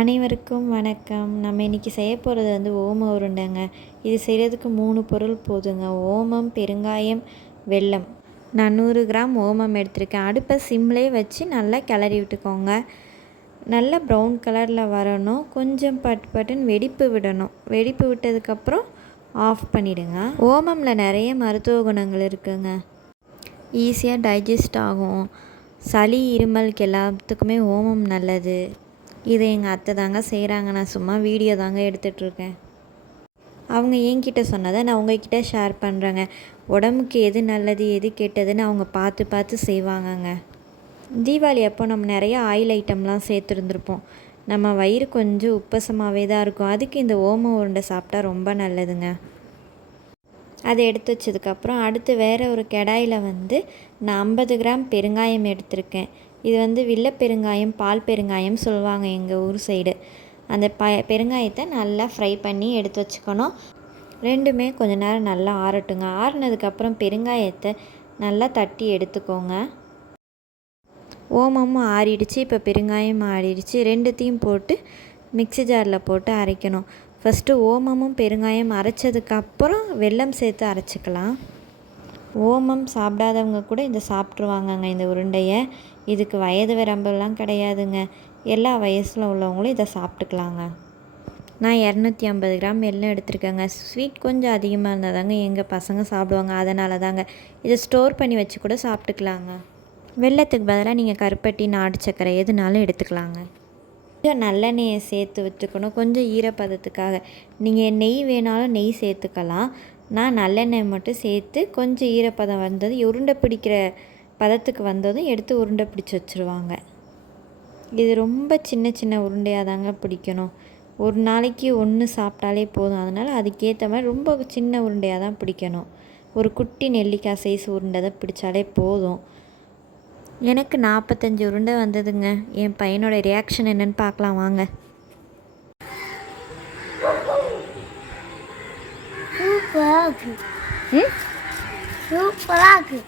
அனைவருக்கும் வணக்கம். நம்ம இன்றைக்கி செய்ய போகிறது வந்து ஓம உருண்டைங்க. இது செய்கிறதுக்கு மூணு பொருள் போதுங்க. ஓமம் பெருங்காயம் வெல்லம். நான் நூறு கிராம் ஓமம் எடுத்திருக்கேன். அடுப்பை சிம்லே வச்சு நல்லா கிளறி விட்டுக்கோங்க. நல்லா ப்ரௌன் கலரில் வரணும். கொஞ்சம் பட்டு பட்டுன்னு வெடிப்பு விடணும். வெடிப்பு விட்டதுக்கப்புறம் ஆஃப் பண்ணிவிடுங்க ஓமமில் நிறைய மருத்துவ குணங்கள் இருக்குங்க. ஈஸியாக டைஜஸ்ட் ஆகும். சளி இருமலுக்கு எல்லாத்துக்குமே ஓமம் நல்லது. இதை எங்கள் அத்தை தாங்க செய்கிறாங்க நான் சும்மா வீடியோ தாங்க எடுத்துகிட்ருக்கேன் அவங்க என்கிட்ட சொன்னதை நான் உங்ககிட்ட ஷேர் பண்ணுறேங்க உடம்புக்கு எது நல்லது எது கெட்டதுன்னு அவங்க பார்த்து பார்த்து செய்வாங்கங்க. தீபாவளி அப்போ நம்ம நிறைய ஆயில் ஐட்டம்லாம் சேர்த்துருந்துருப்போம். நம்ம வயிறு கொஞ்சம் உப்பசமாகவே தான் இருக்கும். அதுக்கு இந்த ஓம உருண்டை சாப்பிட்டா ரொம்ப நல்லதுங்க. அதை எடுத்து வச்சதுக்கப்புறம் அடுத்து வேறு ஒரு கடாயில் வந்து நான் ஐம்பது கிராம் பெருங்காயம் எடுத்திருக்கேன். இது வந்து வில்ல பெருங்காயம் பால் பெருங்காயம் சொல்லுவாங்க எங்கள் ஊர் சைடு. அந்த ப பெருங்காயத்தை நல்லா ஃப்ரை பண்ணி எடுத்து வச்சுக்கணும். ரெண்டுமே கொஞ்ச நேரம் நல்லா ஆறட்டுங்க. ஆறுனதுக்கப்புறம் பெருங்காயத்தை நல்லா தட்டி எடுத்துக்கோங்க. ஓமமும் ஆறிடுச்சு. இப்போ பெருங்காயம் ஆறிடுச்சு. ரெண்டுத்தையும் போட்டு மிக்சி ஜாரில் போட்டு அரைக்கணும். ஃபஸ்ட்டு ஓமமும் பெருங்காயம் அரைச்சதுக்கப்புறம் வெல்லம் சேர்த்து அரைச்சிக்கலாம். ஓமம் சாப்பிடாதவங்க கூட இதை சாப்பிட்ருவாங்கங்க இந்த உருண்டையை இதுக்கு வயது வரம்பெல்லாம் கிடையாதுங்க. எல்லா வயசில் உள்ளவங்களும் இதை சாப்பிட்டுக்கலாங்க. நான் இரநூத்தி ஐம்பது கிராம் வெல்லம் எடுத்திருக்கேங்க. ஸ்வீட் கொஞ்சம் அதிகமாக இருந்தால் தாங்க எங்கள் பசங்க சாப்பிடுவாங்க. அதனால தாங்க இதை ஸ்டோர் பண்ணி வச்சு கூட சாப்பிட்டுக்கலாங்க. வெள்ளத்துக்கு பதிலாக நீங்கள் கருப்பட்டி நாடு சக்கரை எதுனாலும் எடுத்துக்கலாங்க. கொஞ்சம் நல்லெண்ணெயை சேர்த்து வச்சுக்கணும். கொஞ்சம் ஈரப்பதத்துக்காக. நீங்கள் நெய் வேணாலும் நெய் சேர்த்துக்கலாம். நான் நல்லெண்ணெய் மட்டும் சேர்த்து கொஞ்சம் ஈரப்பதம் வந்தது உருண்டை பிடிக்கிற பதத்துக்கு வந்ததும் எடுத்து உருண்டை பிடிச்சி வச்சுருவாங்க. இது ரொம்ப சின்ன சின்ன உருண்டையாக தாங்க பிடிக்கணும். ஒரு நாளைக்கு ஒன்று சாப்பிட்டாலே போதும். அதனால் அதுக்கேற்ற மாதிரி ரொம்ப சின்ன உருண்டையாக தான் பிடிக்கணும். ஒரு குட்டி நெல்லிக்காய் சைஸ் உருண்டை தான் பிடிச்சாலே போதும். எனக்கு நாற்பத்தஞ்சு உருண்டை வந்ததுங்க. என் பையனோட ரியாக்ஷன் என்னன்னு பார்க்கலாம் வாங்க. frog. Hmm? Two frog.